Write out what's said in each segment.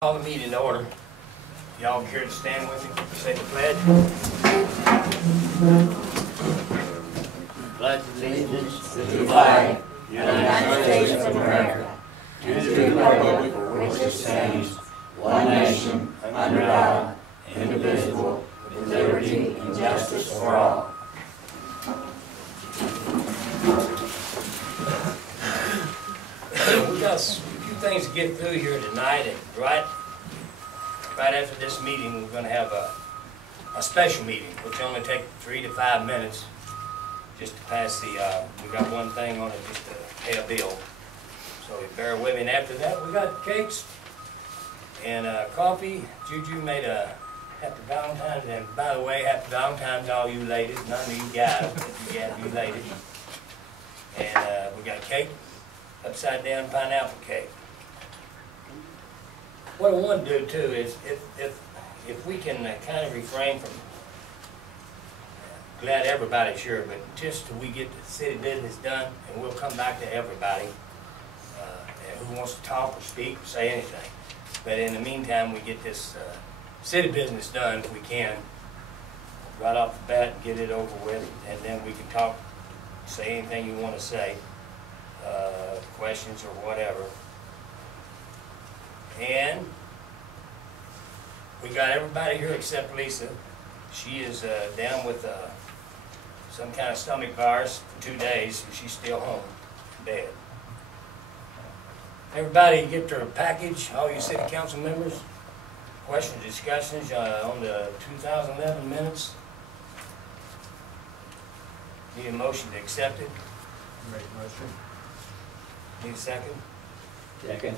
Call the meeting to order. Y'all care to stand with me? Say the pledge. Pledge allegiance to the flag, United States of America, and to the republic for which it stands, one nation, under God, indivisible, with liberty and justice for all. We got a few things to get through here tonight, and right after this meeting, we're going to have a special meeting, which only take 3 to 5 minutes, just to pass the. We got one thing on it, just to pay a bill. So you bear with me. And after that, we got cakes and coffee. Juju made a happy Valentine's, and by the way, happy Valentine's to all you ladies, none of you guys, but you ladies. And we got cake, upside down pineapple cake. What I want to do too is, if we can kind of refrain from, glad everybody's here, but just till we get the city business done, and we'll come back to everybody who wants to talk or speak or say anything. But in the meantime, we get this city business done if we can, right off the bat, and get it over with, and then we can talk, say anything you want to say, questions or whatever. And we got everybody here except Lisa. She is down with some kind of stomach virus for 2 days, so she's still home in bed. Everybody get their package, all you city council members. Questions, discussions on the 2011 minutes. Need a motion to accept it. Make a motion. Need a second? Second.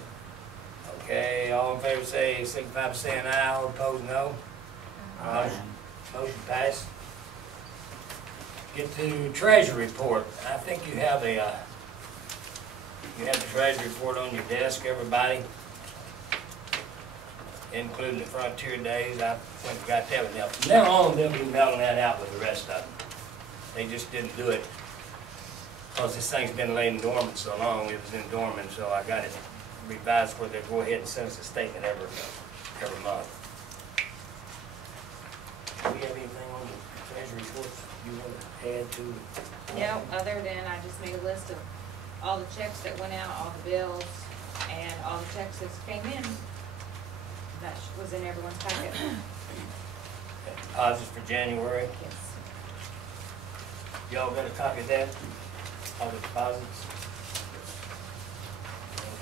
Okay, all in favor say, signify by saying aye, all opposed no. Aye. Motion passed. Get to Treasury report. I think you have the Treasury report on your desk, everybody, including the Frontier Days. I went and got that one now. From now on, they'll be mailing that out with the rest of them. They just didn't do it because this thing's been laying dormant so long. It was in dormant, so I got it revised where they go ahead and send us a statement every month. Do we have anything on the Treasury reports you want to add to? No, other than I just made a list of all the checks that went out, all the bills, and all the checks that came in. That was in everyone's packet. Deposits for January. Yes. Y'all got a copy of that? All the deposits?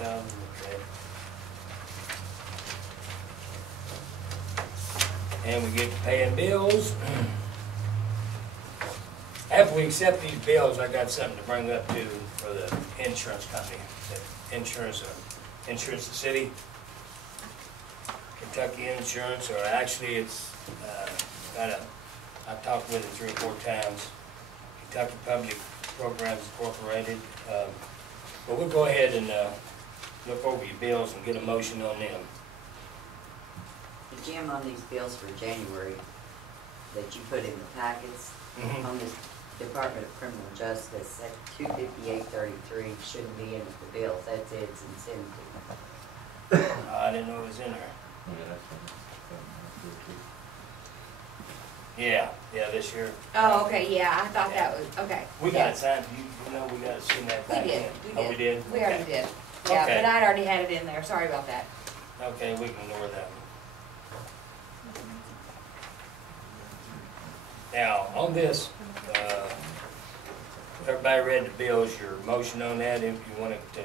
1,000, okay. And we get to paying bills. After we accept these bills, I got something to bring up to for the insurance company. The insurance the city. Kentucky Insurance, or actually it's I've talked with it 3 or 4 times. Kentucky Public Programs Incorporated. But we'll go ahead and look over your bills and get a motion on them. The Jim, on these bills for January that you put in the packets, on this Department of Criminal Justice, that 258.33 shouldn't be in the bills. That's its incentive. I didn't know it was in there. Yeah, this year. Oh, okay, yeah, I thought that was, okay. We got it signed, you know, we got to send that back in. Oh, we did? We already did. Yeah, Okay. but I'd already had it in there, sorry about that. Okay, we can ignore that one. Now, on this, everybody read the bills, your motion on that, if you wanted to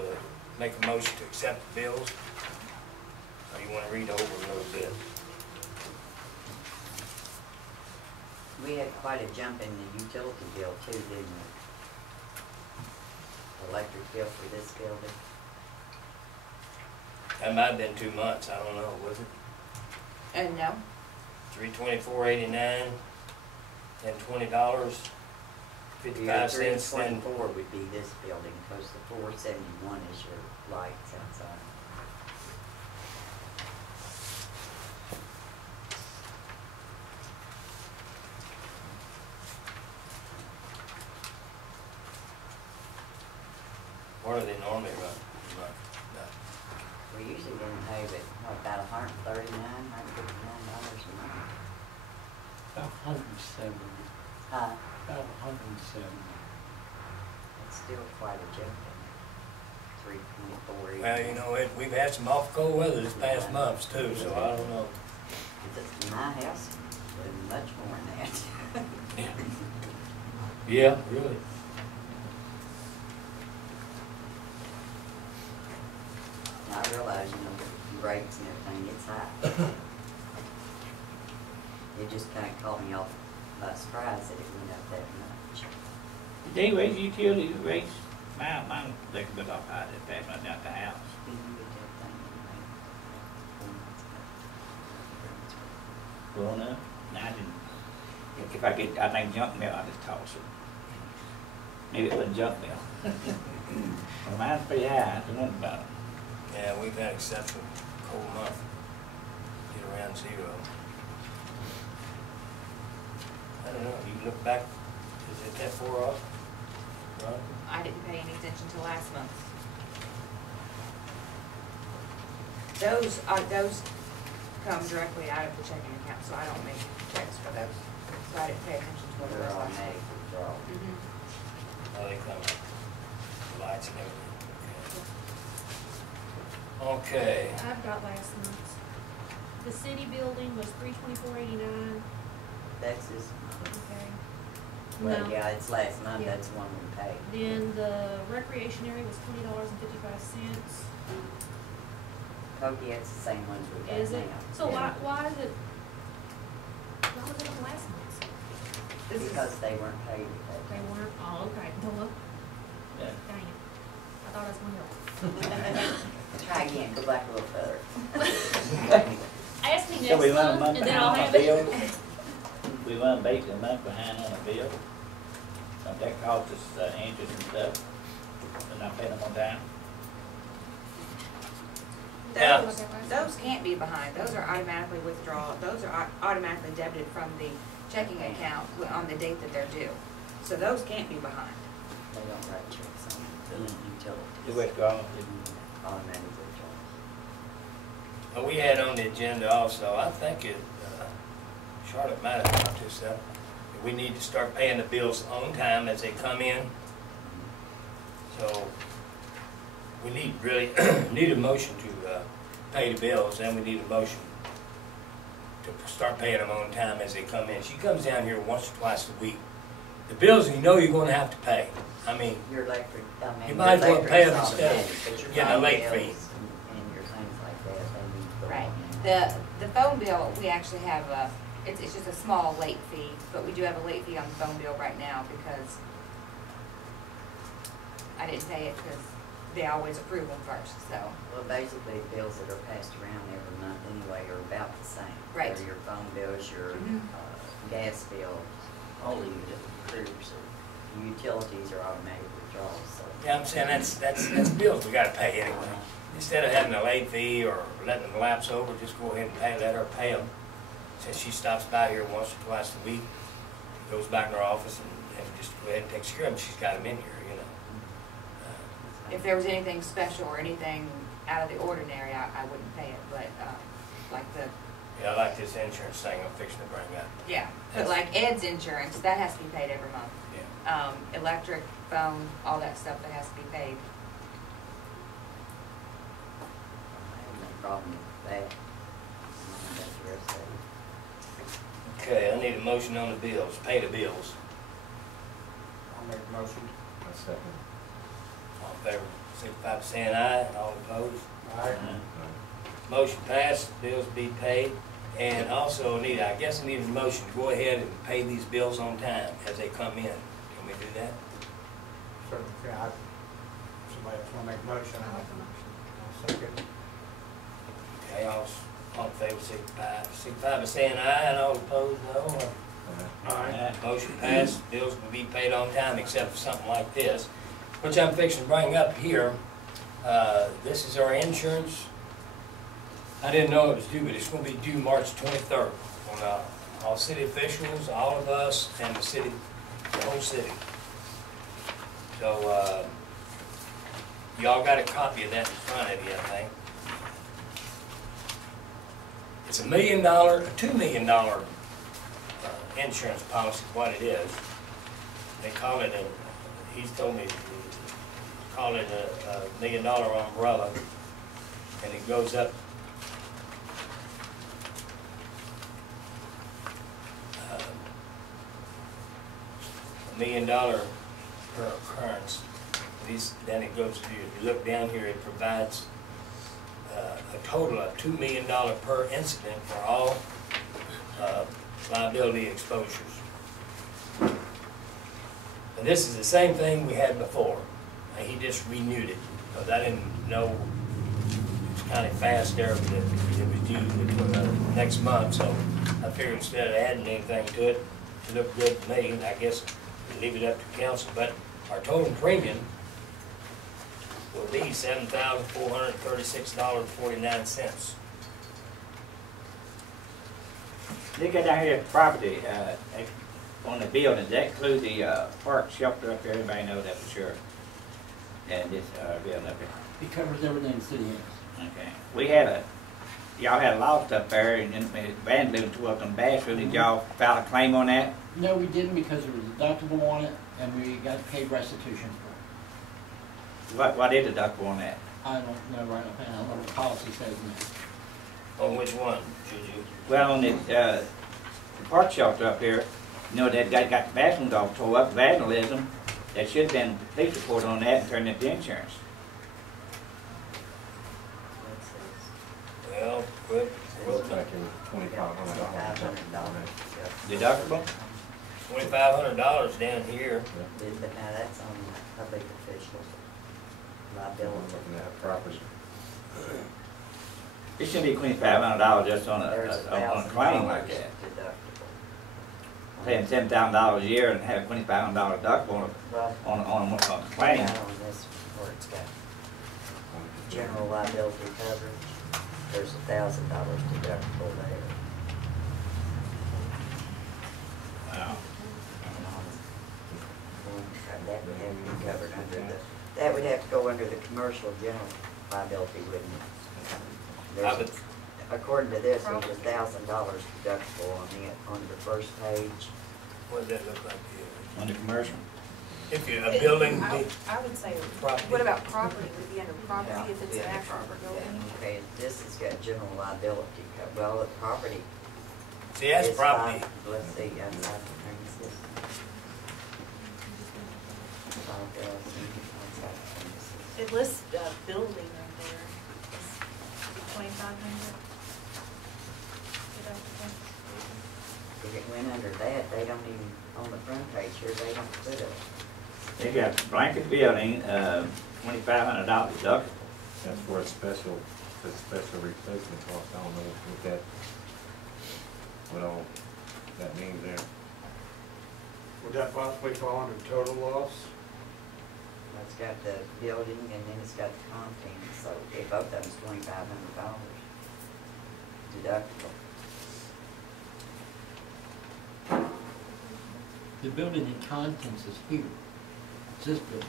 make a motion to accept the bills, or you want to read over a little bit. We had quite a jump in the utility bill too, didn't we? Electric bill for this building. That might have been 2 months, I don't know, was it? And no, $324.89, and $20, 55 cents. Then 324 would be this building, because the 471 is your lights outside. What do they normally run? We usually didn't have it, what, about $139, $159 a month. About 170, Huh? about 170. It's still quite a jump in 3.4. Well, you know, we've had some awful cold weather this past months too, so I don't know. My house was much more than that. Yeah, really. I realize, you know, the rates and everything, it's high. It just kinda caught me off by surprise that it went up that much. Did they raise utility rates? Mine, they could off high that fast, not down at the house. You can get that thing in, Well, no, I didn't. If I get, I think junk mail, I just toss it. Maybe it wasn't junk mail. Well, mine's pretty high, I don't know about it. Yeah, we've had exceptional cold month. Get around zero. I don't know, you look back, is it that far off? Right? I didn't pay any attention to last month. Those come directly out of the checking account, so I don't make checks for those. So I didn't pay attention to what it they're was last automatic month. withdrawal. Mhm. Oh, they come, the lights and everything. Okay. I've got last month's. The city building was $324.89. That's just, Okay. well, No. yeah, it's last month, Yeah. that's the one we paid. Then the recreation area was $20.55. Koki, it's the same ones we got now. Is it? So Yeah. why is it? Why was it on last month's? This is- Because they weren't paid at that They time. weren't. Oh, okay. Well, Yeah. dang it. I thought I was going to help. Try again, go back a little further. Ask me So we next run a month, month and then I'll behind have on a bill? it. We run basically a month behind on a bill. Don't that cost us interest and stuff? They're not paying them on time? Yeah. Those can't be behind, those are automatically withdrawn, those are automatically debited from the checking account on the date that they're due. So those can't be behind. They don't write checks on the utilities. The withdrawal. Automatic withdrawal. Well, we had on the agenda also, I think it, Charlotte might have brought this up, that we need to start paying the bills on time as they come in. So, we need really, need a motion to pay the bills, and we need a motion to start paying them on time as they come in. She comes down here once or twice a week. The bills, you know you're gonna have to pay. I mean, Your electric, I mean. You might as well your pay 'em electric's instead of automatic, but your getting a phone late bills fee. And your things like that, they need to go Right. on. The phone bill, we actually have it's just a small late fee, but we do have a late fee on the phone bill right now because I didn't pay it because they always approve them first, so. Well, basically, bills that are passed around every month anyway are about the same. Right. Whether your phone bills, your Mhm. gas bill, all the utilities are automatic withdrawals, so. yeah, I'm saying that's bills we gotta pay anyway. Instead of having a late fee or letting them lapse over, just go ahead and let her pay them. Since she stops by here once or twice a week, goes back in her office and just go ahead and takes care of them. She's got them in here, you know. If there was anything special or anything out of the ordinary, I wouldn't pay it, but, like Yeah, I like this insurance thing I'm fixing to bring up. yeah, but like Ed's insurance, that has to be paid every month. Yeah. Electric, phone, all that stuff that has to be paid. I have no problem with that. That's the rest of it. Okay, I need a motion on the bills, pay the bills. I'll make a motion. A second. All in favor, signify by saying aye. All opposed? Aye. Motion passed, bills be paid. And also need, I guess I need a motion to go ahead and pay these bills on time as they come in. Can we do that? Certainly, yeah, somebody else want to make a motion, I'll second. Okay, all in favor, signify by saying aye, and all opposed, no. Aye. Motion passed, bills will be paid on time except for something like this, which I'm fixing to bring up here. This is our insurance. I didn't know it was due, but it's going to be due March 23rd on all city officials, all of us, and the city, the whole city. So, y'all got a copy of that in front of you, I think. It's a $2 million insurance policy, what it is. They call it he's told me, call it a $1 million umbrella, and it goes up $1 million per occurrence. Then it goes to, if you look down here, it provides a total of $2 million per incident for all liability exposures. And this is the same thing we had before. He just renewed it, because I didn't know, it's kind of fast there, but it was due next month, so I figured instead of adding anything to it, it looked good to me, and I guess we leave it up to council. But our total premium will be $7,436.49. They got down here property, on the building, does that include the, park shelter up there, anybody know that for sure? And this, building up there, It covers everything the city has. okay. We had y'all had a loft up there, and then the vandalism tore up on the bathroom, did y'all file a claim on that? No, we didn't because there was a deductible on it and we got paid restitution for What is the deductible on that? it. I don't know right offhand, I don't know what the policy says now. On which one, Juju? Well, on the park shelter up here, you know, that guy got the bathrooms all tore up, vandalism. There should have been a police report on that and turned into insurance. Well, quick, It's like $2,500. Deductible? $2,500 down here. But now that's on public officials liability. Looking at property. It should be $2,500 just on There's a claim like that. deductible. Paying $10,000 a year and have $2,500 deductible Well, on a claim. not on this where it's got general liability coverage, there's $1,000 deductible there. Wow. That would have to be covered under that would have to go under the commercial general liability, wouldn't it? I would- According to this, there's $1,000 deductible on the first page. What does that look like here? On the commercial? If you're a building, I would say, Property. what about property, would be under property Yeah, if it's an yeah, actual property, building? yeah. Okay, this has got general liability, well, the property. see, that's is property. Let's see, outside the premises. 5,000 outside the premises. It lists building right there. 2,500. If it went under that, they don't even, on the front page here, they don't put it. They got blanket building, $2,500 deductible. That's for a special replacement cost. I don't know what all that means there. Would that possibly fall under total loss? It's got the building and then it's got the contents, so if both of them's $2,500 deductible. The building and contents is here. It's this building.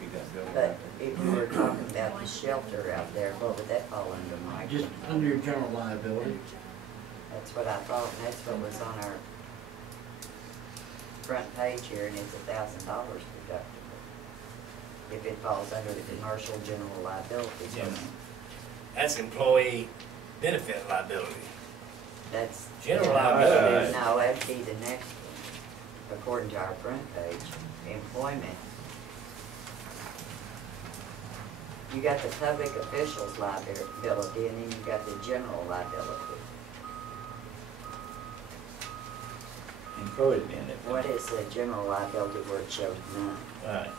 We got building But right there. if you were talking about the shelter out there, what would that fall under, Mike? Just under general liability. That's what I thought, and that's what was on our front page here, and it's $1,000 deductible. If it falls under the commercial general liability. Yeah. That's employee benefit liability. That's. General liability. No, that'd be the next one, according to our front page, employment. You got the public officials liability, and then you got the general liability. Employees being there. What is the general liability where it shows none? Right.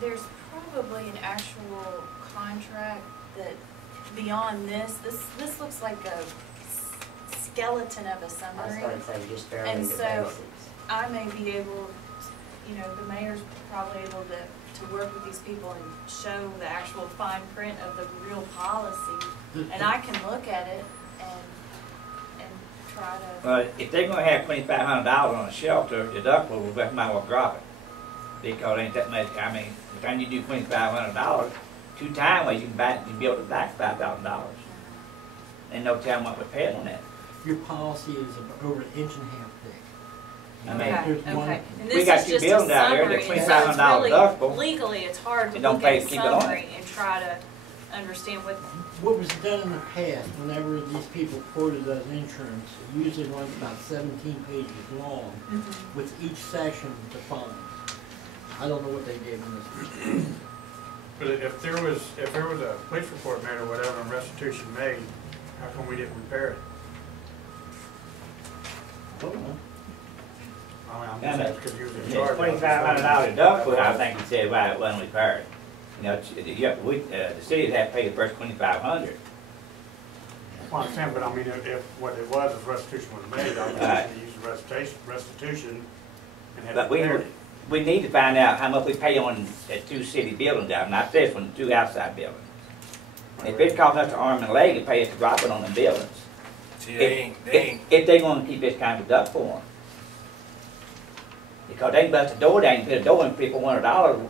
There's probably an actual contract that, beyond this looks like a skeleton of a I was summary. gonna say just barely And the so- basics. I may be able, the mayor's probably able to work with these people and show the actual fine print of the real policy. And I can look at it and try to. Well, if they're gonna have $2,500 on a shelter deductible, we might well drop it. Because ain't that much, I mean, the time you do $2,500, 2 timeways, you can buy, you can build it back $5,000. And no telling what we're paying on that. Your policy is over an inch and a half thick. I mean, there's one- Okay, and we this got is two just a buildings out there, summary, they're and so it's $2,500 really, deductible. legally, it's hard to You don't look pay at to a keep it on. summary and try to understand what, What was done in the past, whenever these people quoted as insurance, it usually runs about 17 pages long, with each section defined. I don't know what they gave in this. But if there was a police report made or whatever and restitution made, how come we didn't repair it? I don't know. I mean, I'm Yeah, just but because you was in it's charge. $2,500 deductible, I think he said why it wasn't repaired. You know, the cities have to pay the first $2,500. Well, I understand, but I mean, if what it was, if restitution was made, I would Right. just use the restitution and have But it we, repaired. we need to find out how much we pay on the 2 city buildings down, not this one, 2 outside buildings. If it costs us an arm and a leg to pay us to drop it on them buildings, See, they ain't, if they want to keep this kind of deductible on. Because they can bust a door down and put a door in people $100,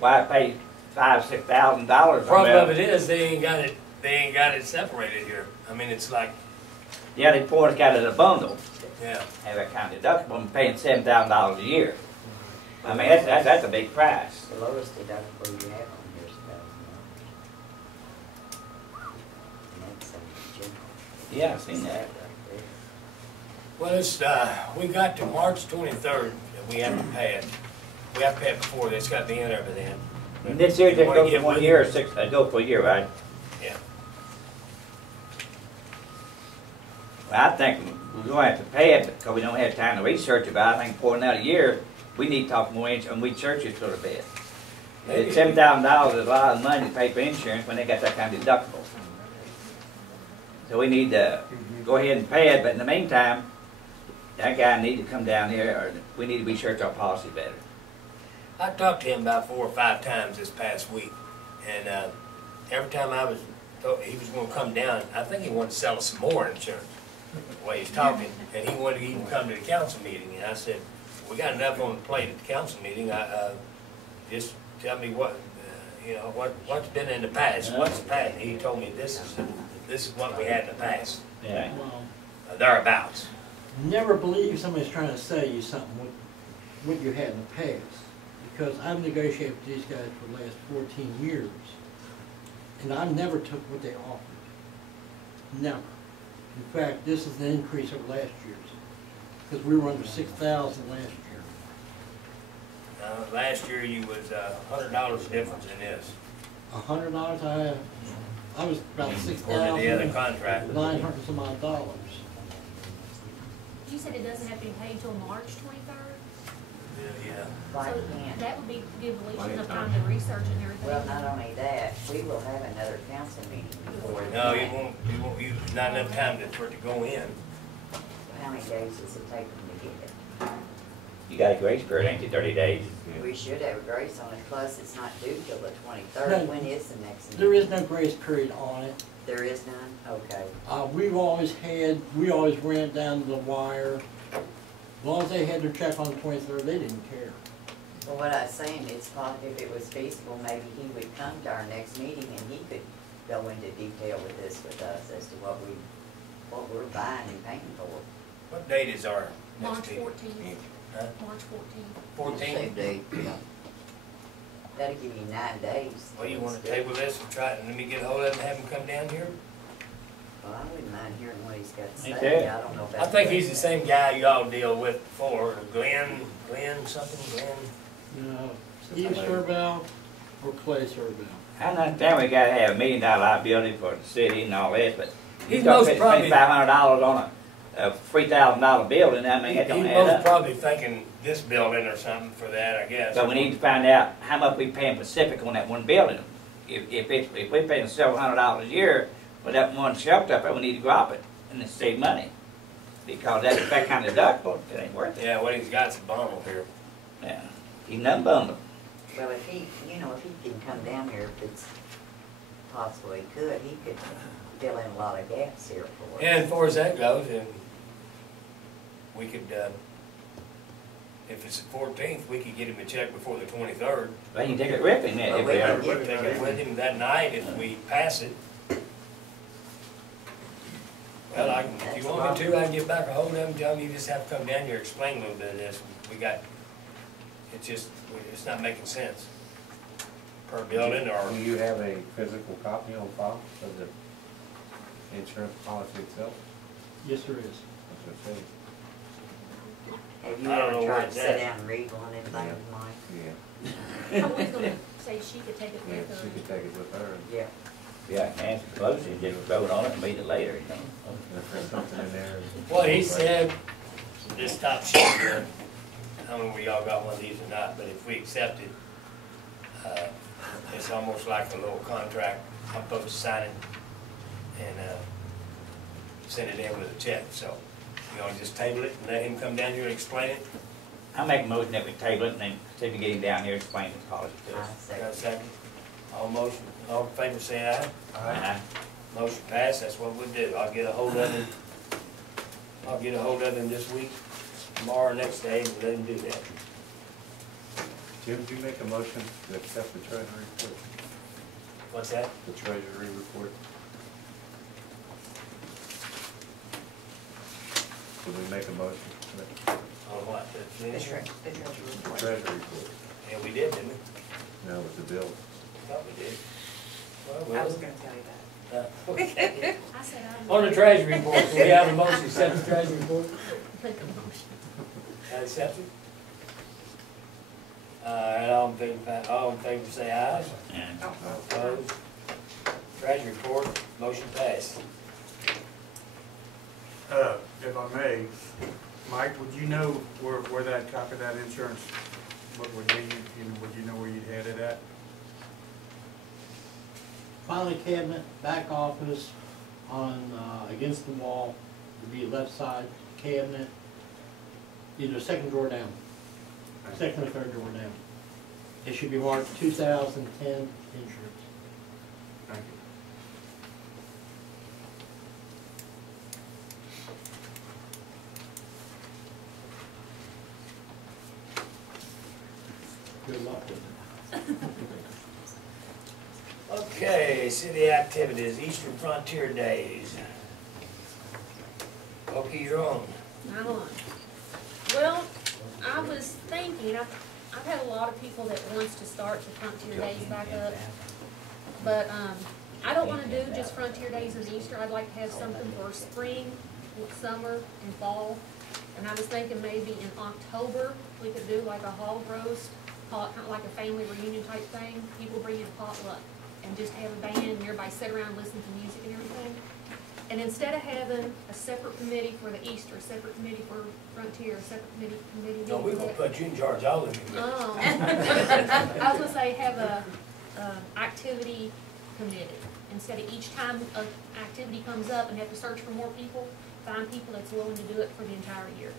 why pay $5,000, $6,000 the problem on of it that? is, they ain't got it separated here. I mean, it's like, Yeah, they pour us out of a bundle, yeah. have that kind of deductible, and paying $7,000 a year. I mean, that's a big price. The lowest deductible you have on here is $1,000. And that's general. Yeah, I've seen that. Right there. Well, it's, we got to March 23rd, and we have to pay it. We have to pay it before, it's got to be in there by then. And this year, You just wanna go get for 1 with year it? or 6, go for a year, right? Yeah. Well, I think we're gonna have to pay it because we don't have time to research it, but I think pouring out a year, we need to talk more, and we church it a little bit. Maybe. $7,000 is a lot of money to pay for insurance when they got that kind of deductible. So we need to go ahead and pay it, but in the meantime, that guy need to come down here, or we need to research our policy better. I talked to him about 4 or 5 times this past week, and every time I was told he was going to come down, I think he wanted to sell us some more insurance, the way he's talking, and he wanted to even come to the council meeting, and I said, we got enough on the plate at the council meeting, just tell me what, what's been in the past, what's the past? He told me this is what we had in the past, Yeah. Well, thereabouts. never believe somebody's trying to sell you something what you had in the past. Because I've negotiated with these guys for the last 14 years. And I never took what they offered. Never. In fact, this is an increase over last year's. Because we were under 6,000 last year. Last year you was $100 difference in this, $100, I was about according to the other contract. $6,900 some odd dollars. You said it doesn't have to be paid till March 23rd? Yeah. Why So can't? that would be give Alicia enough time to research and everything. Well, not only that, we will have another council meeting before. No, that. you not enough time for it to go in. How many days does it take them to get it? You got a grace period, ain't you, 30 days? We should have a grace on it, plus it's not due till the No. 23rd. When is the next meeting? There is no grace period on it. There is none? Okay. We always ran it down to the wire. As long as they had their check on the 23rd, they didn't care. Well, what I was saying, if it was feasible, maybe he would come to our next meeting and he could go into detail with this with us as to what we're buying and paying for. What date is our March next meeting? 14th. Huh? March 14th. 14? date, yeah. That'll give you 9 days. Well, you wanna table this and try it, and let me get hold of him and have him come down here? Well, I wouldn't mind hearing what he's got to Me say. too. I don't know about. I think he's the same guy y'all deal with before, Glenn something. Steve Serval or Clay Serval. I understand we gotta have $1 million liability for the city and all this, but He's you start most putting probably- $2,500 on a $3,000 building, I mean, that don't He's add most up. probably thinking this building or something for that, I guess. So we need to find out how much we paying Pacific on that one building. If we're paying several $100s a year for that one shelter up there, we need to drop it and then save money. Because that kind of deductible, it ain't worth it. Yeah, what he's got's a bundle here. Yeah, he's not bundled. Well, if he can come down here, if it's possible he could fill in a lot of gaps here for us. And as far as that goes, and we could, if it's the 14th, we could get him a check before the 23rd. They can take it with him then, if we are. We'll take it with him that night if we pass it. Well, if you want me to, I can get back a hold of him, tell him you just have to come down here, explain a little bit of this. It's not making sense. Per building or. Do you have a physical copy on file of the insurance policy itself? Yes, there is. That's what I'm saying. Have you I don't ever know tried where to sit it's at. down and read one, anybody with mine? Yeah, I was gonna say she could take it yeah, with she her. could take it with her, and Yeah. Yeah, Nancy Pelosi just vote on it and beat it later, you know. if there's something in there. What he said, this top sheet here, I don't know if y'all got one of these or not, but if we accept it, it's almost like a little contract. I'm supposed to sign it and send it in with a check. So, you know, just table it and let him come down here and explain it. I'll make a motion that we table it and then see if we get him down here and explain his policy to I us. Got a second. second? All in favor say aye. Uh-huh. Motion passed, that's what we'll do. I'll get a hold of him. I'll get a hold of him this week, tomorrow, next day, and let him do that. Jim, do you make a motion to accept the treasury report? What's that? The treasury report? Did we make a motion for that? On what, the insurance? The treasury The report. treasury report? Yeah, we did, didn't we? No, with the bill. Thought we did. I Well, was gonna tell you that. I said I On the treasury report, do we have a motion to accept the treasury report? make a motion. Accept it? And all in favor say aye. And Opposed? Treasury report, motion passed. If I may, Mike, would you know where that copy of that insurance, what would be, would you know where you'd had it at? Filing cabinet, back office, on, against the wall, would be left side cabinet, either second drawer down, second or third drawer down. It should be marked 2010 insurance. Thank you. Good luck with it. Okay, city activities, Eastern Frontier Days. Okay, you're on. I'm on. Well, I was thinking, I've had a lot of people that wants to start the Frontier Days back up. But, I don't wanna do just Frontier Days and Easter. I'd like to have something for spring, summer, and fall. And I was thinking maybe in October, we could do like a hog roast, kind of like a family reunion type thing. People bring in potluck and just have a band and everybody sit around and listen to music and everything. And instead of having a separate committee for the Easter, a separate committee for Frontier, a separate committee. No, we're gonna put you in charge, all of you. Oh. I was gonna say have a activity committee. Instead of each time an activity comes up and have to search for more people, find people that's willing to do it for the entire year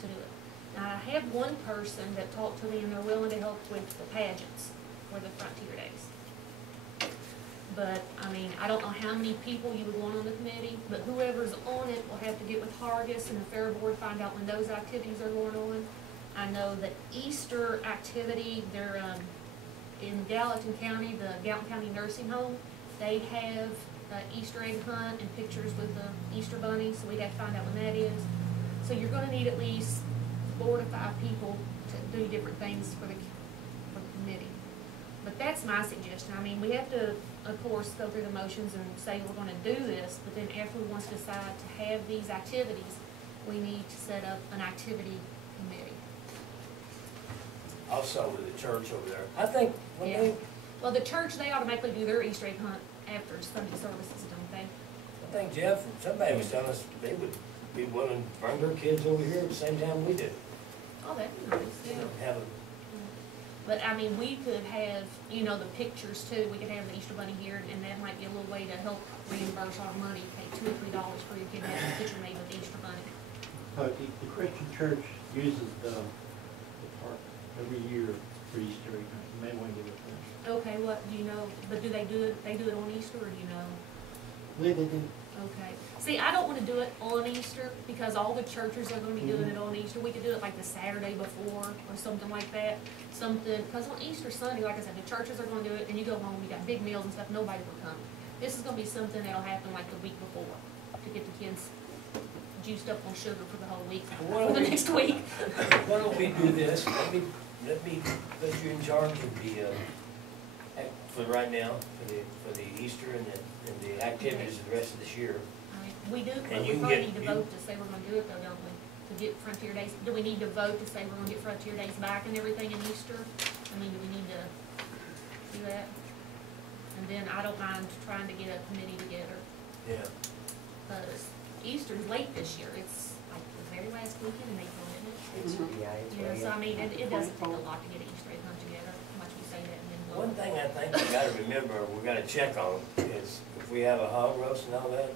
to do it. Now, I have one person that talked to me and they're willing to help with the pageants for the Frontier Days. But, I mean, I don't know how many people you would want on the committee, but whoever's on it will have to get with Hargis and the Fair Board, find out when those activities are going on. I know that Easter activity, they're, in Gallatin County, the Gallatin County Nursing Home, they have Easter egg hunt and pictures with the Easter bunny, so we'd have to find out when that is. So you're gonna need at least 4 to 5 people to do different things for the committee. But that's my suggestion. I mean, we have to, of course, go through the motions and say we're gonna do this, but then after we want to decide to have these activities, we need to set up an activity committee. Also with the church over there. I think, when Yeah. they, Well, the church, they automatically do their Easter egg hunt after Sunday services, don't they? I think Jeff, somebody was telling us they would be willing to bring their kids over here at the same time we do. Oh, that'd be nice, yeah. Have a, But, I mean, we could have, you know, the pictures too, we could have the Easter bunny here, and that might be a little way to help reimburse our money, pay $2 or $3 for your kid to have a picture made with the Easter bunny. The Christian church uses the park every year for Easter egg hunt. You may want to give it to them. Okay, what, do you know, but do they do it on Easter, or do you know? They do Okay. See, I don't wanna do it on Easter, because all the churches are gonna be doing it on Easter. We could do it like the Saturday before, or something like that. Something, because on Easter Sunday, like I said, the churches are gonna do it, and you go home, you got big meals and stuff, nobody will come. This is gonna be something that'll happen like the week before, to get the kids juiced up on sugar for the whole week, for the next week. Why don't we do this? Let me put you in charge of the, for right now, for the Easter and the activities of the rest of this year. I mean, we do, but And we you can probably get- need to you- vote to say we're gonna do it though, don't we? To get Frontier Days, do we need to vote to say we're gonna get Frontier Days back and everything in Easter? I mean, do we need to do that? And then I don't mind trying to get a committee together, Yeah. because Easter's late this year, it's like the very last weekend in April, isn't it? It's, yeah, it's You know, way so I up. mean, it doesn't take a lot to get an Easter egg hunt together, much we say that and then we'll. One thing I think we gotta remember, we gotta check on is if we have a hog roast and all that,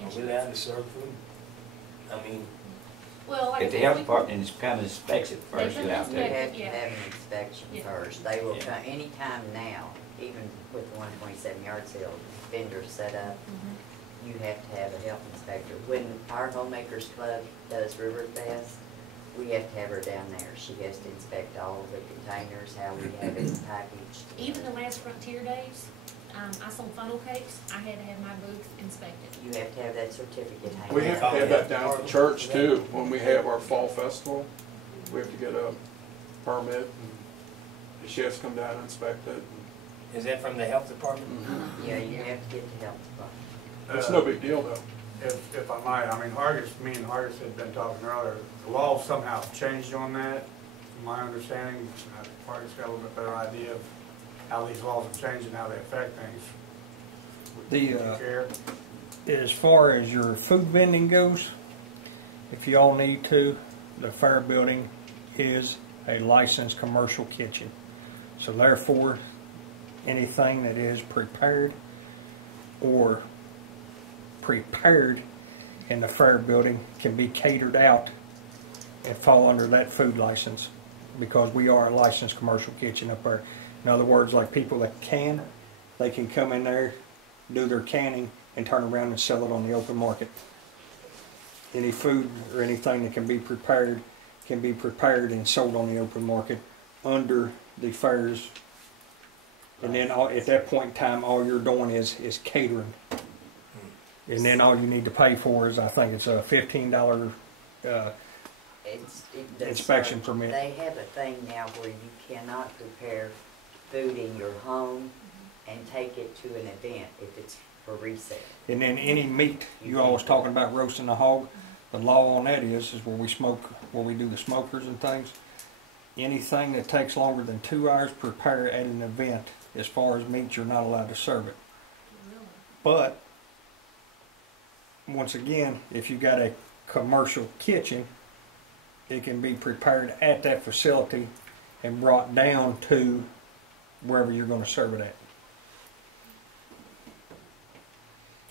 are we allowed to serve food? I mean, Well, like I If the said, health we- department comes and inspects it first, They you have You to. have to Yeah. have an inspection Yeah. first. They will Yeah. come anytime now, even with the 127 yard sale vendors set up, Mhm. you have to have a health inspector. When our homemakers club does Riverfest, we have to have her down there. She has to inspect all the containers, how we have it packaged. Even the last Frontier Days, I sold funnel cakes, I had to have my booth inspected. You have to have that certificate. hanging We have out. to have that down at the church too, when we have our fall festival. We have to get a permit and the chefs come down and inspect it. is that from the health department? Yeah, you have to get the health department. It's no big deal though. If I might, I mean, me and Hargis had been talking earlier, the law somehow changed on that, from my understanding. Hargis got a little bit better idea of how these laws have changed and how they affect things. Would you care? As far as your food vending goes, if you all need to, the fair building is a licensed commercial kitchen. So therefore, anything that is prepared or prepared in the fair building can be catered out and fall under that food license, because we are a licensed commercial kitchen up there. In other words, like people that can, they can come in there, do their canning, and turn around and sell it on the open market. Any food or anything that can be prepared and sold on the open market under the fairs. And then at that point in time, all you're doing is catering. And then all you need to pay for is, I think it's a $15 inspection permit. They have a thing now where you cannot prepare food in your home and take it to an event if it's for resale. And then any meat, you always talking about roasting a hog, the law on that is where we smoke, where we do the smokers and things, anything that takes longer than 2 hours to prepare at an event, as far as meat, you're not allowed to serve it. But, once again, if you got a commercial kitchen, it can be prepared at that facility and brought down to wherever you're going to serve it at.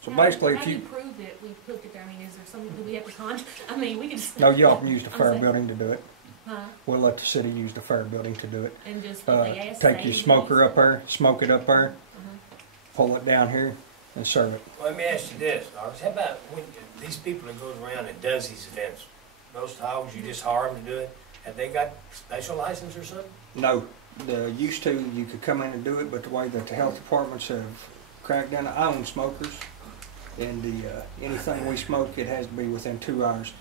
So basically, How if do you you prove that we cooked it there? I mean, is there something, do we have to I mean, we could just. no, y'all can use the I'm fair saying- building to do it. Huh? We'll let the city use the fair building to do it. And just, if they ask. Take say your you smoker use- up there, smoke it up there, Uh-huh. pull it down here, and serve it. Well, let me ask you this, Hargis, how about when these people that goes around and does these events, roast hogs, you just hire them to do it, have they got special license or something? No, used to, you could come in and do it, but the way that the health departments have cracked down, I own smokers, and anything we smoke, it has to be within 2 hours.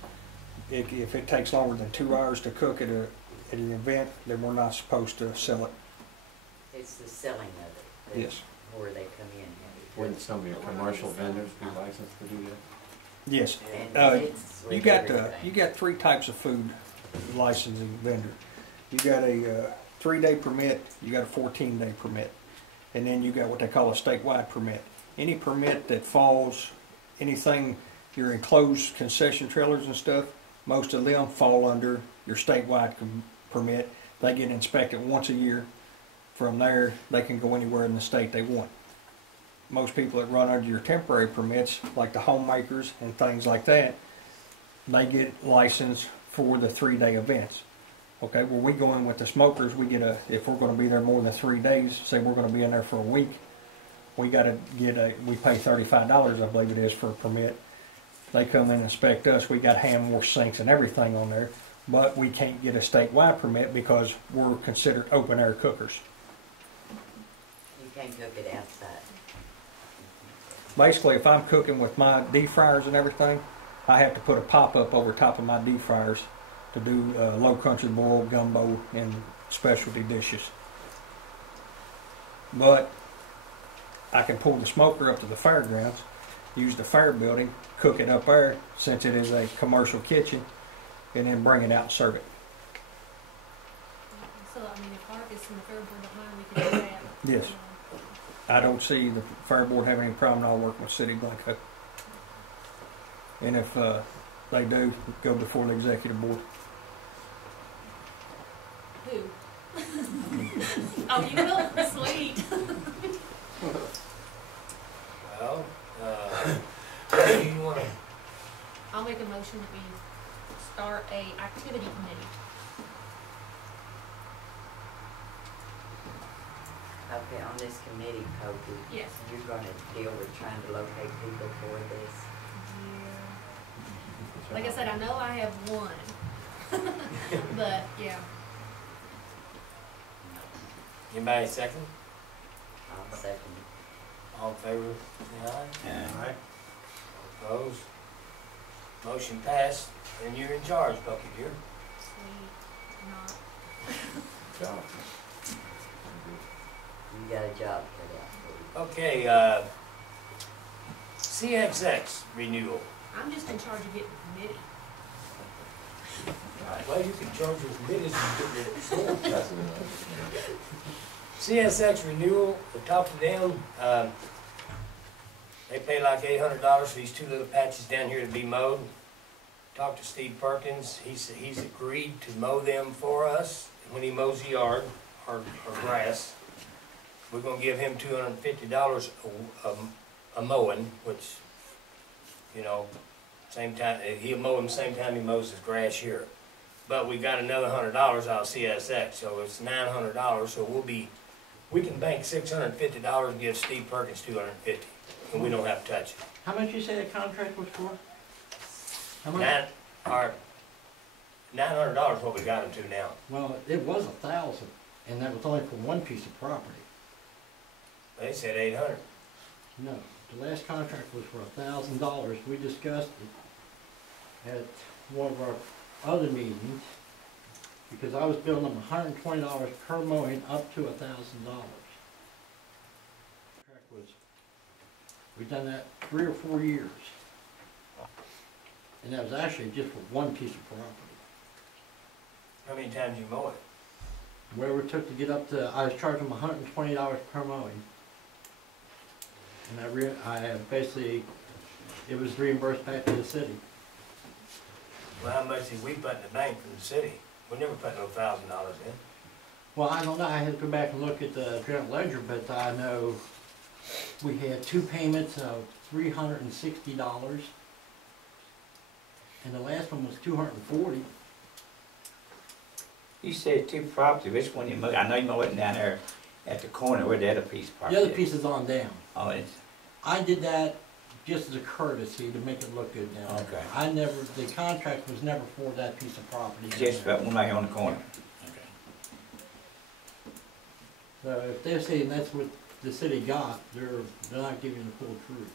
If it takes longer than 2 hours to cook at an event, then we're not supposed to sell it. It's the selling of it. Yes. Where they come in. and- Wouldn't some of your commercial vendors be licensed to do that? Yes. And it's with everything. You got 3 types of food licensing vendor. You got a 3-day permit, you got a 14-day permit, and then you got what they call a statewide permit. Any permit that falls, anything, your enclosed concession trailers and stuff, most of them fall under your statewide permit. They get inspected once a year. From there, they can go anywhere in the state they want. Most people that run under your temporary permits, like the homemakers and things like that, they get licensed for the 3-day events. Okay, well, we go in with the smokers, we get if we're going to be there more than 3 days, say we're going to be in there for a week, we gotta we pay $35, I believe it is, for a permit. They come in and inspect us, we got hand wash sinks and everything on there, but we can't get a statewide permit because we're considered open air cookers. You can't cook it outside. Basically, if I'm cooking with my deep fryers and everything, I have to put a pop-up over top of my deep fryers to do low country boil, gumbo, and specialty dishes. But I can pull the smoker up to the fairgrounds, use the fair building, cook it up there since it is a commercial kitchen, and then bring it out and serve it. So, I mean, if Harvest and the Fair Board don't mind, we can do that. Yes. I don't see the fair board having any problem at all working with City of Glencoe. And if they do, go before the executive board. Who? Oh, you will? Sweet. Well, do you want to? I'll make a motion that we start a activity committee. Okay, on this committee, Kobe. Yes. You're gonna deal with trying to locate people for this. Yeah. Like I said, I know I have one. But, yeah. Anybody second? I'll second it. All in favor, say aye. Yeah. Alright, Opposed? Motion passed, and you're in charge, Bucky dear. Sweet. Not. You got a job for that. Okay, CXX renewal. I'm just in charge of getting the committee. Well, you can charge your committees and get it. CSX renewal, I talked to them, they pay like $800 for these two little patches down here to be mowed. Talked to Steve Perkins, he's agreed to mow them for us when he mows the yard, or grass. We're gonna give him $250 a mowing, which, you know, same time, he'll mow him same time he mows his grass here. But we got another $100 out of CSX, so it's $900, so we can bank $650 and give Steve Perkins $250, and we don't have to touch it. How much you say the contract was for? How much? $900 is what we got him to now. Well, it was 1,000, and that was only for one piece of property. They said 800. No, the last contract was for $1,000. We discussed it at one of our other meetings, because I was billing them $120 per mowing up to $1,000. We've done that 3 or 4 years. And that was actually just for one piece of property. How many times you mow it? Whatever it took to get up to, I was charging them $120 per mowing. And I basically, it was reimbursed back to the city. Well, how much did we put in the bank from the city? We never put no $1,000 in. Well, I don't know, I had to go back and look at the journal ledger, but I know we had 2 payments of $360. And the last one was $240. You said two property, which one you mow? I know you mow it down there at the corner where the other piece of property The other is. piece is on down. Oh, it's, I did that just as a courtesy to make it look good down there. Okay. The contract was never for that piece of property. just about one right here on the corner. So if they're saying that's what the city got, they're not giving the full truth.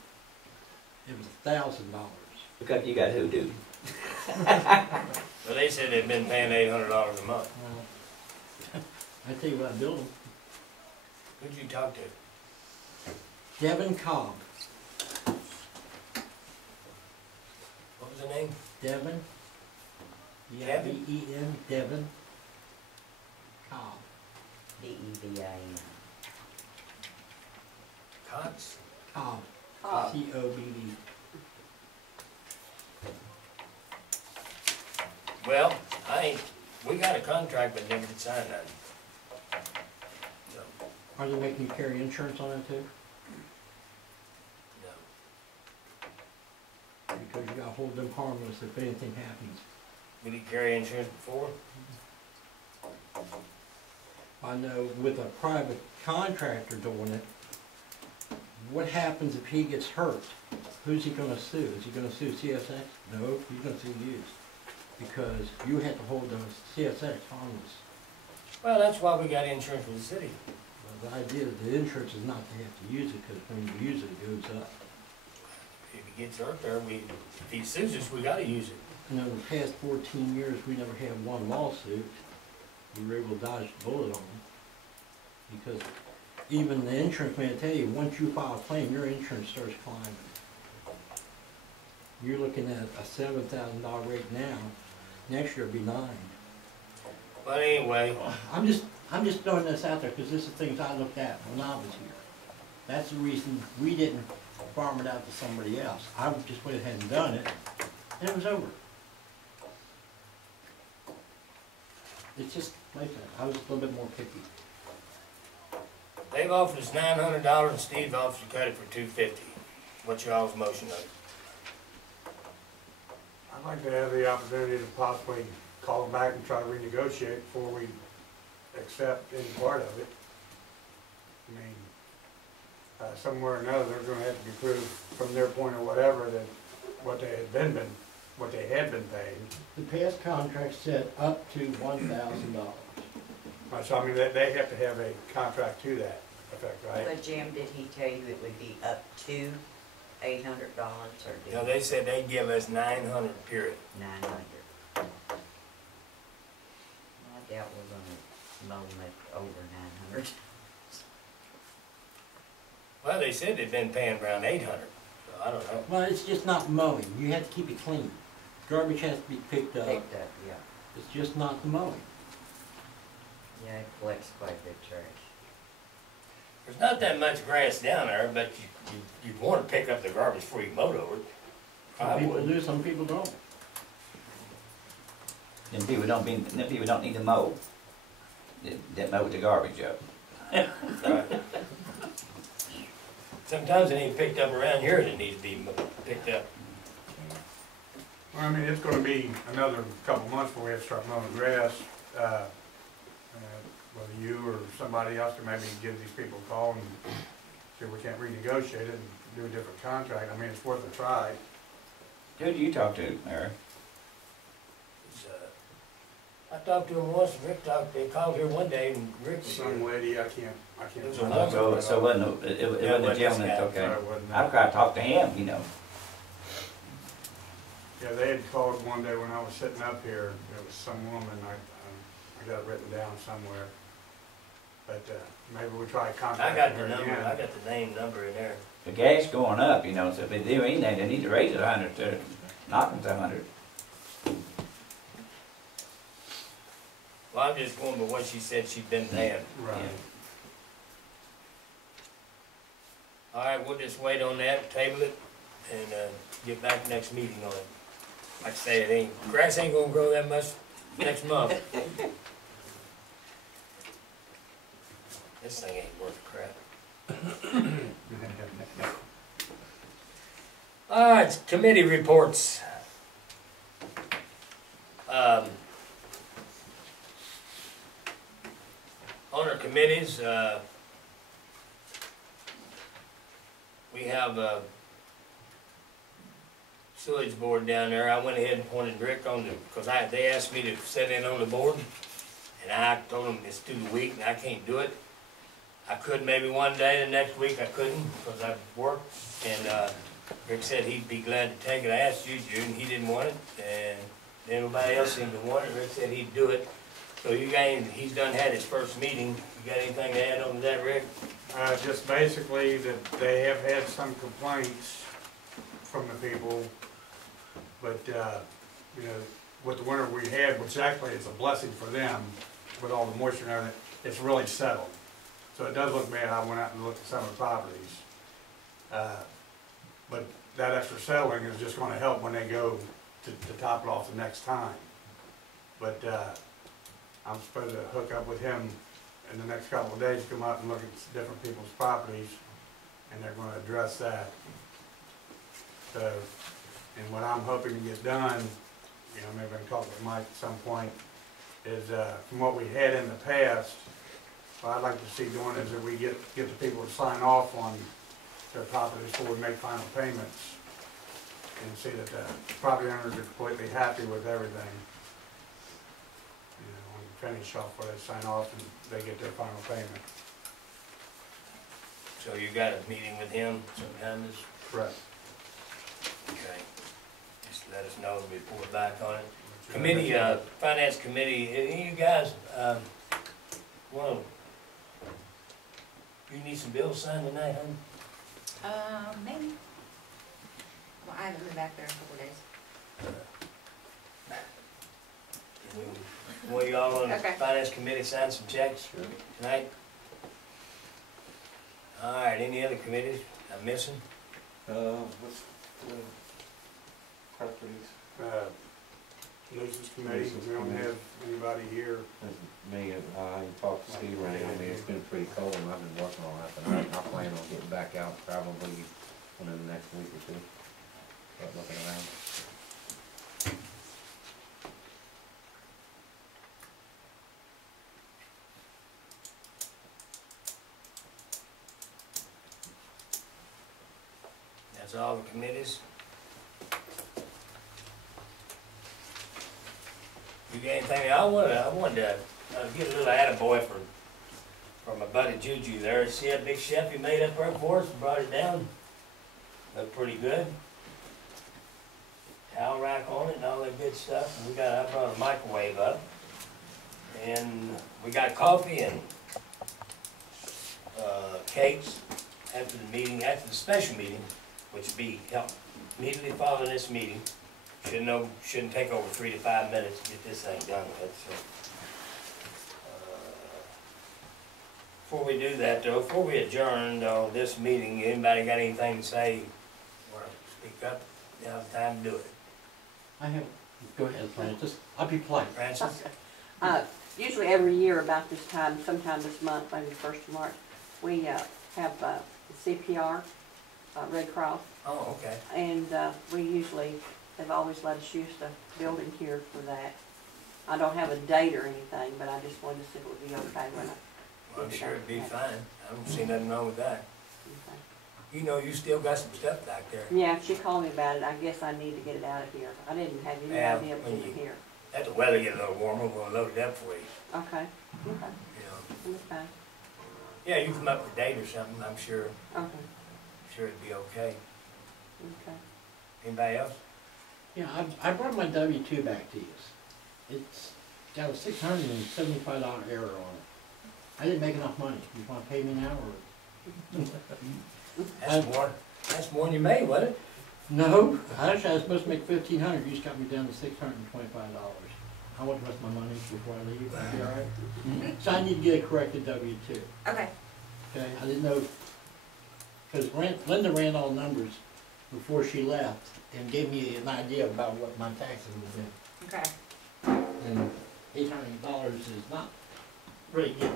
It was $1,000. Because you got hoodoo. Well, they said they've been paying $800 a month. Well, I tell you what I billed them. Who'd you talk to? Devin Cobb. What was the name? Devin. Devin? D-E-V-E-N, Devin Cobb. D-E-V-I-N. Cox? Cobb. Cobb. C-O-B-B. Well, we got a contract, but never did sign nothing. So, Are they making you carry insurance on it too? no. Because you gotta hold them harmless if anything happens. We did carry insurance before? I know with a private contractor doing it, what happens if he gets hurt? Who's he gonna sue? Is he gonna sue CSX? No, he's gonna sue you. Because you have to hold the CSX harmless. Well, that's why we got insurance with the city. Well, the idea of the insurance is not to have to use it, because when you use it, it goes up. If he gets hurt there, if he sues us, we gotta use it. And over the past 14 years, we never had one lawsuit. We were able to dodge the bullet on them. Because even the insurance man will tell you, once you file a claim, your insurance starts climbing. You're looking at a $7,000 rate now. Next year it'll be $9,000. But anyway, I'm just throwing this out there because this is things I looked at when I was here. That's the reason we didn't farm it out to somebody else. I just went ahead and done it, and it was over. It's just like that. I was a little bit more picky. they've offered us $900 and Steve offered to cut it for $250. What's y'all's motion on it? I'd like to have the opportunity to possibly call them back and try to renegotiate before we accept any part of it. I mean, somewhere or another, they're gonna have to be proved from their point or whatever that what they had been paying. The past contract said up to $1,000. So I mean, they have to have a contract to that effect, right? But Jim, did he tell you it would be up to $800 or did? No, they said they'd give us $900, period. 900. I doubt we're gonna loan it over 900. Well, they said they'd been paying around $800, so I don't know. Well, it's just not mowing. You have to keep it clean. Garbage has to be picked up. Picked up, yeah. It's just not the mowing. Yeah, it collects quite a bit of trash. There's not that much grass down there, but you'd want to pick up the garbage before you mowed over it. Some people do, some people don't. Them people don't need to mow. They mow the garbage up. Right. Sometimes it ain't picked up around here that needs to be picked up. Well, I mean, it's gonna be another couple months before we have to start mowing grass. Whether you or somebody else can maybe give these people a call and see if we can't renegotiate it and do a different contract. I mean, it's worth a try. Who do you talk to, Mary? I talked to him once, Rick they called here one day and Rick was Some here. lady, I can't. It was a remember. woman. So it wasn't a gentleman, it's okay. No, it wasn't. I've got to talk to him, you know. Yeah, they had called one day when I was sitting up here. It was some woman, I got it written down somewhere. But maybe we try I contacting got her the number, again. I got the name number in there. The gas going up, you know, so if they do anything, they need to raise it 100 to knock them to 100. Well, I'm just going by what she said she'd been paying. Right. All right, we'll just wait on that, table it, and get back next meeting on it. Like I say, grass ain't gonna grow that much next month. This thing ain't worth crap. All right, committee reports. On our committees, we have a sewage board down there. I went ahead and appointed Rick on the, because they asked me to sit in on the board, and I told them it's too weak and I can't do it. I could maybe one day, the next week I couldn't because I worked, and Rick said he'd be glad to take it. I asked you, Jude, and he didn't want it, and everybody else seemed to want it. Rick said he'd do it. So you guys, he's done had his first meeting. You got anything to add on to that, Rick? Just basically that they have had some complaints from the people, but, you know, with the winter we had, which actually is a blessing for them, with all the moisture and everything, it's really settled. So it does look bad. I went out and looked at some of the properties. But that extra settling is just gonna help when they go to top it off the next time. But, I'm supposed to hook up with him in the next couple of days, come out and look at different people's properties, and they're gonna address that. So, and what I'm hoping to get done, you know, maybe I can talk with Mike at some point, is, from what we had in the past, what I'd like to see doing is that we get the people to sign off on their properties before we make final payments and see that the property owners are completely happy with everything. You know, and finish off where they sign off and they get their final payment. So you got a meeting with him sometime this, Correct. okay? Just let us know and report back on it. Committee, finance committee, any of you guys, you need some bills signed tonight, huh? Maybe. Well, I haven't been back there in a couple of days. One of y'all on the Okay. finance committee sign some checks tonight? All right, any other committees I'm missing? What's the properties? Nuisance committee, we don't have anybody here. Me and I talked to Steve Ray. I mean, it's been pretty cold and I've been working on that, but I plan on getting back out probably within the next week or two. Start looking around. That's all the committees? You got anything? I wanted to get a little attaboy for my buddy Juju there. See that big chef he made up there for us and brought it down? Looked pretty good. Towel rack on it and all that good stuff. And I brought a microwave up. And we got coffee and cakes after the meeting, after the special meeting, which would be held immediately following this meeting. Shouldn't take over 3 to 5 minutes to get this thing done with. So, before we do that, though, before we adjourn this meeting, anybody got anything to say or speak up? Now's the time to do it. I have, go ahead, Francis. I'll be polite. Francis? Usually every year about this time, sometime this month, maybe the 1st of March, we have the CPR, Red Cross, Oh, okay. and we usually, they've always let us use the building here for that. I don't have a date or anything, but I just wanted to see if it would be okay when I... Well, I'm sure it'd be fine. I don't see nothing wrong with that. Okay. You know, you still got some stuff back there. Yeah, she called me about it. I guess I need to get it out of here. I didn't have any Yeah, idea it was when in you- here. Let the weather get a little warmer, we're gonna load it up for you. Okay, okay, You know. okay, Yeah, you come up with a date or something, I'm sure it'd be okay. okay. Anybody else? Yeah, I brought my W-2 back to you. It's got a $675 error on it. I didn't make enough money. You want to pay me now or? That's more than you made, wasn't it? No, actually I was supposed to make $1,500. You just got me down to $625. I want the rest of my money before I leave. That'd be all right. So I need to get a corrected W-2. Okay. Okay, I didn't know, because Linda ran all the numbers before she left and gave me an idea about what my taxes would be. Okay. And $800 is not really getting it.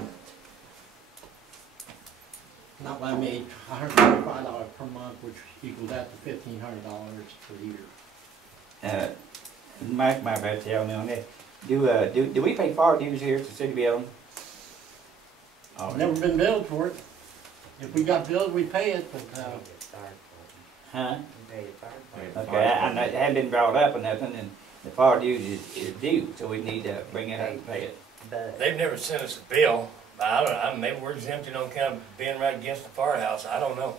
Not what I made $125 per month, which equals out to $1,500 per year. Mike, my bad, tell me on that. Do we pay fire dues here at the city building? I've never been billed for it. If we got billed, we pay it, but, Huh? You pay the fire department. Okay, I know it hadn't been brought up or nothing, and the fire dues is due, so we need to bring it up and pay it. But They've never sent us a bill, but I don't know, maybe we're exempted on kind of being right against the firehouse, I don't know.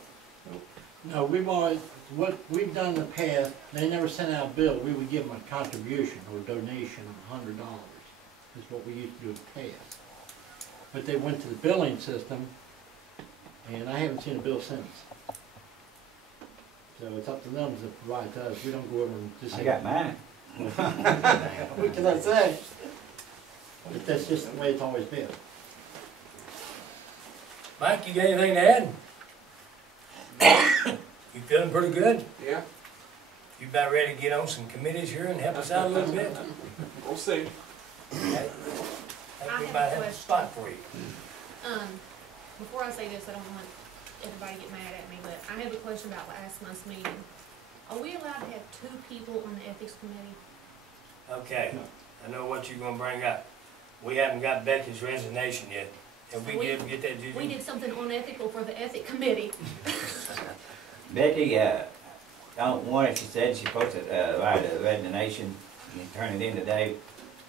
no, we've always, what we've done in the past, they never sent out a bill. We would give them a contribution or donation of $100, is what we used to do in the past. But they went to the billing system, and I haven't seen a bill since. So it's up to them to provide to us. We don't go over and just say. I got mine. What can I say? But that's just the way it's always been. Mike, you got anything to add? You feeling pretty good? Yeah, You about ready to get on some committees here and help us out a little bit? we'll see. Okay. I think we might have a spot for you. Before I say this, I don't want everybody to get mad at me, but I have a question about last month's meeting. Are we allowed to have 2 people on the ethics committee? Okay, I know what you're gonna bring up. We haven't got Becky's resignation yet. And we get that, Judy? We did something unethical for the ethic committee. Becky, don't want it, she said she supposed to, write a resignation and turn it in today.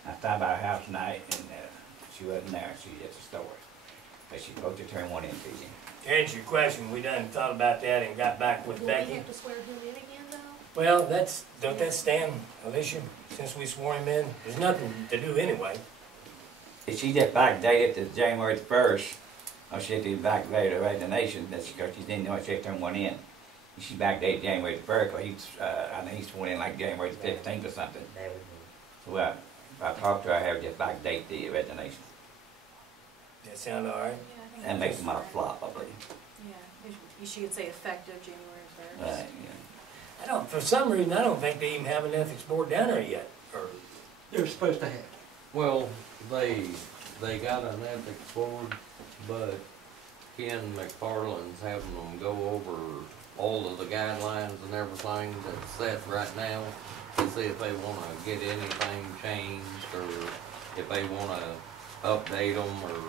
I stopped by her house tonight and, she wasn't there, she was at the store. But she's supposed to turn one in to you. To answer your question, we done thought about that and got back with Will Becky. we have to swear him in again, though? Well, don't that stand, Alicia, since we swore him in? There's nothing to do anyway. She just backdated to January the 1st, or she had to backdate her resignation, that's because she didn't know she had to turn one in. She backdated January the 1st, because I think he's sworn in like January the 15th or something. That would be. So I talked to her, I have her just backdate the resignation. That sound all right? Yeah, I think That makes them a flop, I believe. Yeah, you should say effective January 1st. Right, yeah. I don't, for some reason, I don't think they even have an ethics board down there yet, or, They're supposed to have. Well, they got an ethics board, but Ken McFarland's having them go over all of the guidelines and everything that's set right now to see if they wanna get anything changed or if they wanna update them or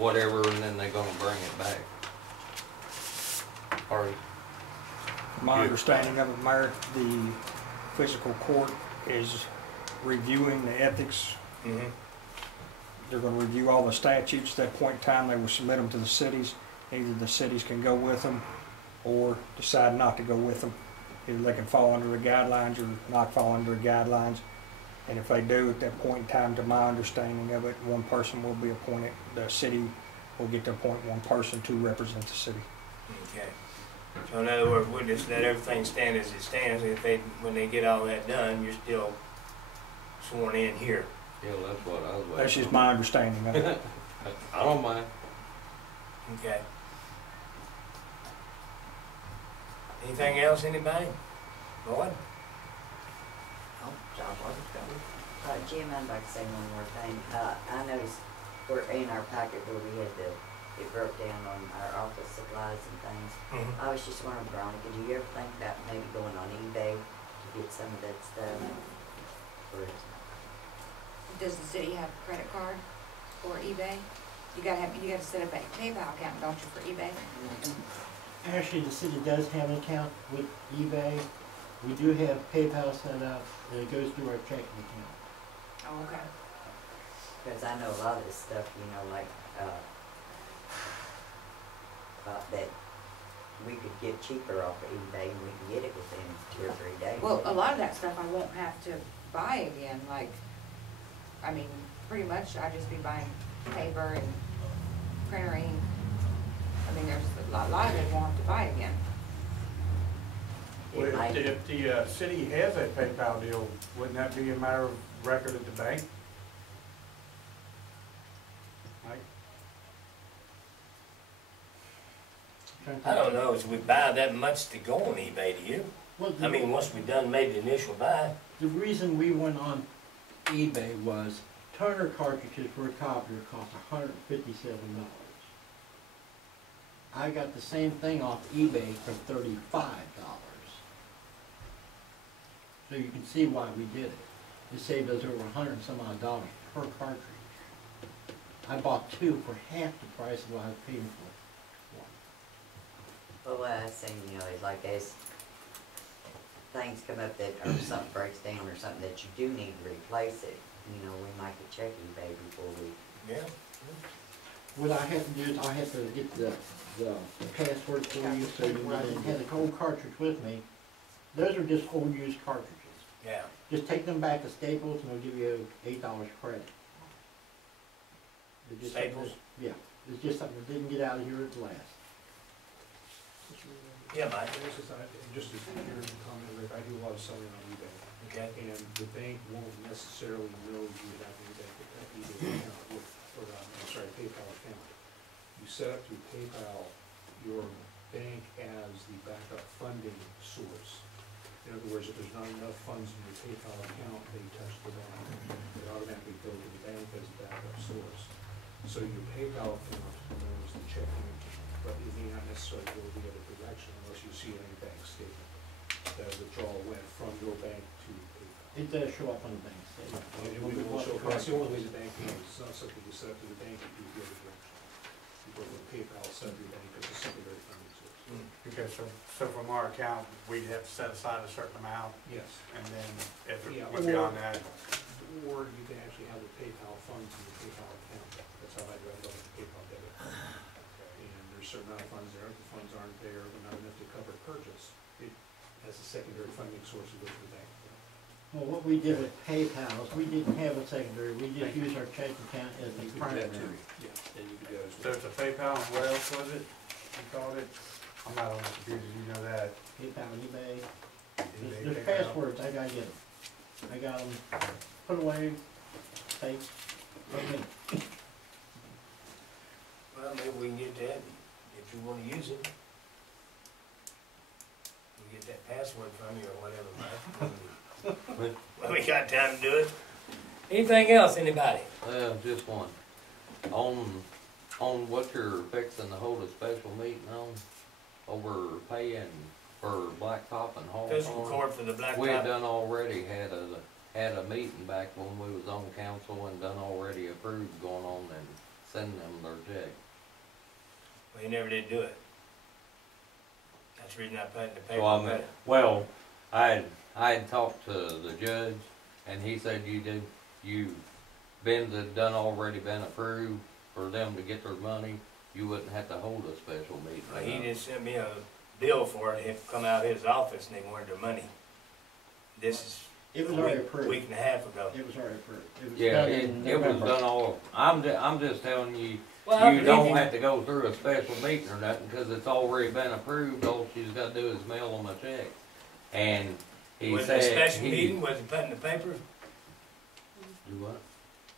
whatever, and then they're gonna bring it back. Or My understanding of it, Mayor, the physical court is reviewing the ethics. They're gonna review all the statutes. At that point in time, they will submit them to the cities. Either the cities can go with them or decide not to go with them. Either they can fall under the guidelines or not fall under the guidelines. And if they do, at that point in time, to my understanding of it, one person will be appointed. The city will get to appoint one person to represent the city. okay. So in other words, we'll just let everything stand as it stands. When they get all that done, you're still sworn in here. yeah, that's what I was waiting. That's just my understanding of it. I don't mind. Okay. Anything else, anybody? Lloyd? Jim, I'd like to say one more thing. I noticed in our packet where we had it broke down on our office supplies and things. I was just wondering, Veronica, do you ever think about maybe going on eBay to get some of that stuff? Or Does the city have a credit card or eBay? You gotta set up a PayPal account, don't you, for eBay? Actually, the city does have an account with eBay. We do have PayPal set up, and it goes through our checking account. Oh, okay. because I know a lot of this stuff, you know, like that we could get cheaper off of eBay and we can get it within 2 or 3 days. Well, a lot of that stuff I won't have to buy again, like, I mean, pretty much I'd just be buying paper and printer ink. I mean, there's a lot of it I won't have to buy again. Well, if the city has a PayPal deal, wouldn't that be a matter of record at the bank? Mike? I don't know, if we buy that much to go on eBay, do you? Well, I mean, once we done made the initial buy. the reason we went on eBay was toner cartridges for a copier cost $157. I got the same thing off eBay for $35. So you can see why we did it. It saved us over $100 and some odd per cartridge. I bought 2 for half the price of what I was paying for 1. Well, what I was saying, you know, is like as things come up that, or something breaks down or something that you do need to replace it, you know, we might could check eBay before we. Yeah. What I have to do is I have to get the password for you, so when I didn't have the old cartridge with me, those are just old used cartridges. Yeah. Just take them back to Staples and they'll give you $8 credit. It's just something Staples? that- Yeah, it's just something that didn't get out of here at last. Yeah, Mike. Just as your comment, Rick, I do a lot of selling on eBay. Okay. And the bank won't necessarily know you have an eBay account with, or, PayPal account. You set up through PayPal your bank as the backup funding source. In other words, if there's not enough funds in your PayPal account, they touch the bank. They automatically go to the bank as a backup source. So your PayPal account knows the checking account, but it may not necessarily go the other direction unless you see it on your bank statement. The withdrawal went from your bank to PayPal. It does show up on the bank statement. And we will show, that's the only way the bank knows. It's not something you set up to the bank, you do the other direction. work with PayPal, send your bank as a secondary funding source. Okay, so from our account, we'd have to set aside a certain amount, Yes. and then if it Yeah, went beyond that, Or you can actually have the PayPal funds in the PayPal account. That's how I do it, with the PayPal debit. And there's a certain amount of funds there, if the funds aren't there, but not enough to cover purchase, it has a secondary funding source to go to the bank. Well, what we did with PayPal is we didn't have a secondary, we just used our checking account as the You could do that too. primary. Yeah, and you could do that as so well. it's a PayPal, and what else was it? You called it? I'm not on the computer, you know that. PayPal, eBay, eBay, there's PayPal. passwords, I gotta get them. I got them put away, safe, okay. Well, maybe we can get that, if you wanna use it. We get that password from you or whatever, Mike. Well, we got time to do it. Anything else, anybody? Just one. On what you're fixing to hold a special meeting on, over paying for Blacktop and Fiscal Hawthorne. court for the blacktop. We had done already had a meeting back when we was on council and done already approved going on and sending them their check. Well, you never did do it. That's the reason I put it in the paper. So I mean, well, I had talked to the judge and he said you've done already been approved for them to get their money. You wouldn't have to hold a special meeting. Well, he just sent me a bill for it, it come out of his office and they wanted their money. This is It was a already week, approved. week and a half ago. It was already approved. It was Yeah, done in it was November. done all, I'm just telling you, Well, I you believe don't you. have to go through a special meeting or nothing, cause it's already been approved, all she's gotta do is mail them a check. And he Was it said. a special he- meeting, was it put in the paper? Do what?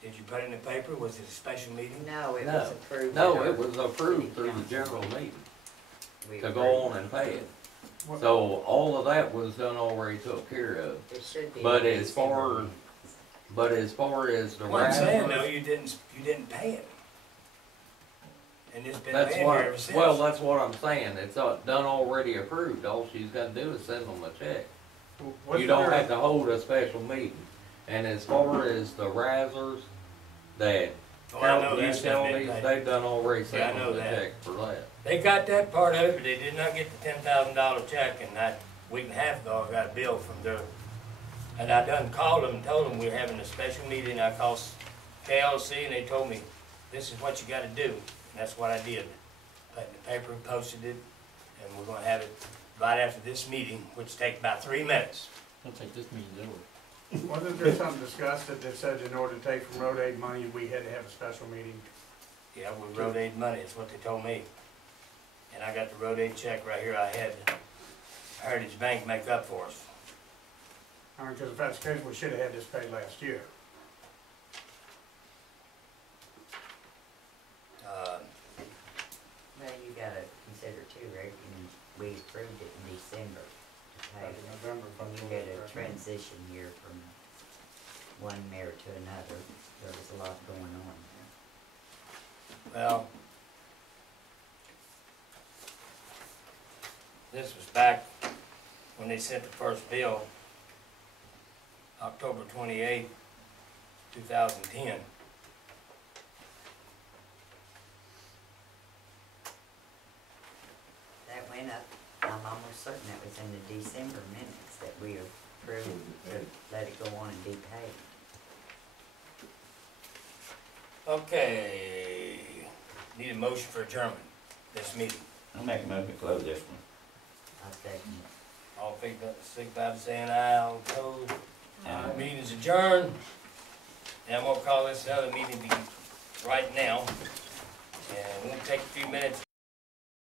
Did you put it in the paper, was it a special meeting? No, it No. was approved. No, at our it was approved city through the council. general meeting We to go approved on and pay it. What- So all of that was done already took care of. It should be. But in as December. as far as the Well, I'm saying though, razzers, you didn't pay it. And it's been that's paying here ever what, since. well, that's what I'm saying, it's done already approved, all she's gotta do is send them a check. Wasn't You don't there- have to hold a special meeting. And as far as the razzers, that Oh, I know that stuff been utilities, paid. they've done already Yeah, I sent know them the that. check for that. They got that part of it, but they did not get the $10,000 check, and that week and a half ago, I got a bill from their, and I done called them and told them we were having a special meeting. I called KLC and they told me, this is what you gotta do, and that's what I did. Put it in the paper, posted it, and we're gonna have it right after this meeting, which takes about 3 minutes. Looks like this meeting's over. Wasn't there something discussed that said in order to take from road aid money, we had to have a special meeting? Yeah, we road aid money, that's what they told me. And I got the road aid check right here, I had Heritage Bank make up for us. I mean, because if that's the case, we should have had this paid last year. Well, you gotta consider too, Rick, and we approved it in December to pay. Back in November, if I'm And you correct, get a right? transition year from one mayor to another, there was a lot going on there. Well, this was back when they sent the first bill, October 28th, 2010. That went up, I'm almost certain that was in the December minutes that we approved to let it go on and be paid. Okay, need a motion for adjournment, this meeting. I'll make a motion to close this one. I'll second it. All signify by saying aye, all opposed. Aye. Meeting is adjourned. And I'm gonna call this other meeting right now. And we'll take a few minutes.